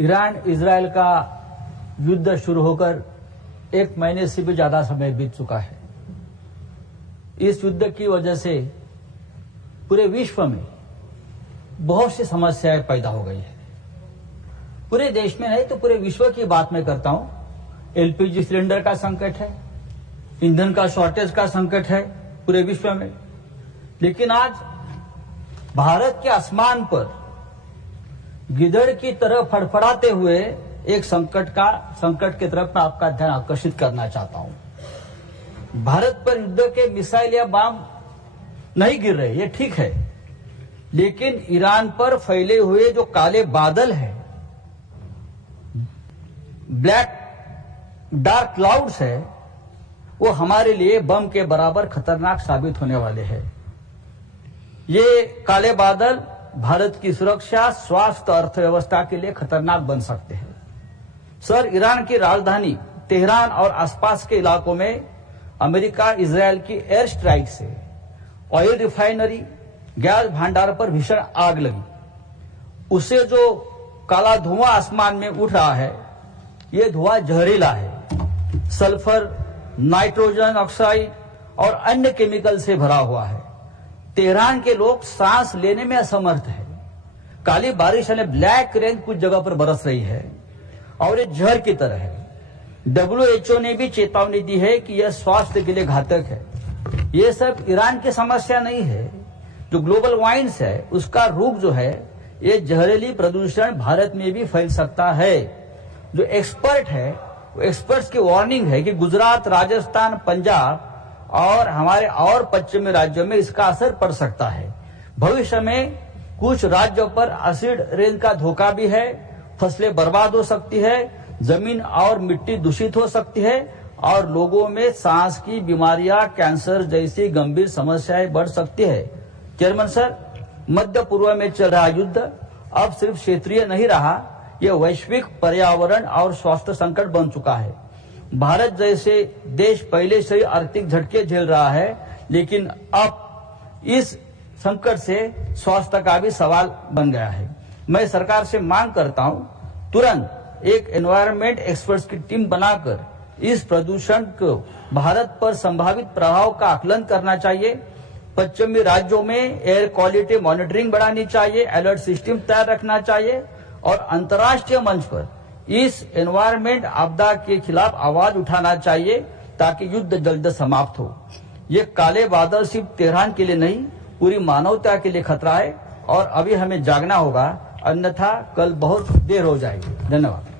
Iran Israel का युद्ध शुरू होकर 1 महीने से भी ज्यादा समय बीत चुका है। इस युद्ध की वजह से पूरे विश्व में बहुत सी समस्याएं पैदा हो गई है। पूरे देश में नहीं तो पूरे विश्व की बात मैं करता हूं। एलपीजी सिलेंडर का संकट है, ईंधन का शॉर्टेज का संकट है पूरे विश्व में। लेकिन आज भारत के आसमान पर गिदड़ की तरह फड़फड़ाते हुए एक संकट की तरफ मैं आपका ध्यान आकर्षित करना चाहता हूं। भारत पर युद्ध के मिसाइल या बम नहीं गिर रहे, ये ठीक है, लेकिन ईरान पर फैले हुए जो काले बादल हैं, ब्लैक डार्क क्लाउड्स है, वो हमारे लिए बम के बराबर खतरनाक साबित होने वाले हैं। ये काले बादल भारत की सुरक्षा, स्वास्थ्य, अर्थव्यवस्था के लिए खतरनाक बन सकते हैं। सर, ईरान की राजधानी तेहरान और आसपास के इलाकों में अमेरिका इजरायल की एयर स्ट्राइक से ऑयल रिफाइनरी, गैस भंडार पर भीषण आग लगी। उससे जो काला धुआं आसमान में उठ रहा है, ये धुआं जहरीला है। सल्फर, नाइट्रोजन ऑक्साइड और अन्य केमिकल से भरा हुआ है। तेहरान के लोग सांस लेने में असमर्थ है। काली बारिश यानी ब्लैक रेन कुछ जगह पर बरस रही है और ये जहर की तरह है। WHO ने भी चेतावनी दी है कि यह स्वास्थ्य के लिए घातक है। ये सब ईरान की समस्या नहीं है। जो ग्लोबल वार्मिंग है उसका रूप जो है, ये जहरीली प्रदूषण भारत में भी फैल सकता है। जो एक्सपर्ट है, वो एक्सपर्ट्स की वार्निंग है कि गुजरात, राजस्थान, पंजाब और हमारे और पश्चिमी राज्यों में इसका असर पड़ सकता है। भविष्य में कुछ राज्यों पर एसिड रेन का धोखा भी है। फसलें बर्बाद हो सकती है, जमीन और मिट्टी दूषित हो सकती है और लोगों में सांस की बीमारियां, कैंसर जैसी गंभीर समस्याएं बढ़ सकती है। चेयरमैन सर, मध्य पूर्व में चल रहा युद्ध अब सिर्फ क्षेत्रीय नहीं रहा, यह वैश्विक पर्यावरण और स्वास्थ्य संकट बन चुका है। भारत जैसे देश पहले से ही आर्थिक झटके झेल रहा है, लेकिन अब इस संकट से स्वास्थ्य का भी सवाल बन गया है। मैं सरकार से मांग करता हूं, तुरंत एक एनवायरमेंट एक्सपर्ट्स की टीम बनाकर इस प्रदूषण को भारत पर संभावित प्रभाव का आकलन करना चाहिए। पश्चिमी राज्यों में एयर क्वालिटी मॉनिटरिंग बढ़ानी चाहिए, अलर्ट सिस्टम तैयार रखना चाहिए और अंतर्राष्ट्रीय मंच पर इस एनवायरमेंट आपदा के खिलाफ आवाज उठाना चाहिए ताकि युद्ध जल्द समाप्त हो। ये काले बादल सिर्फ तेहरान के लिए नहीं, पूरी मानवता के लिए खतरा है और अभी हमें जागना होगा, अन्यथा कल बहुत देर हो जाएगी। धन्यवाद।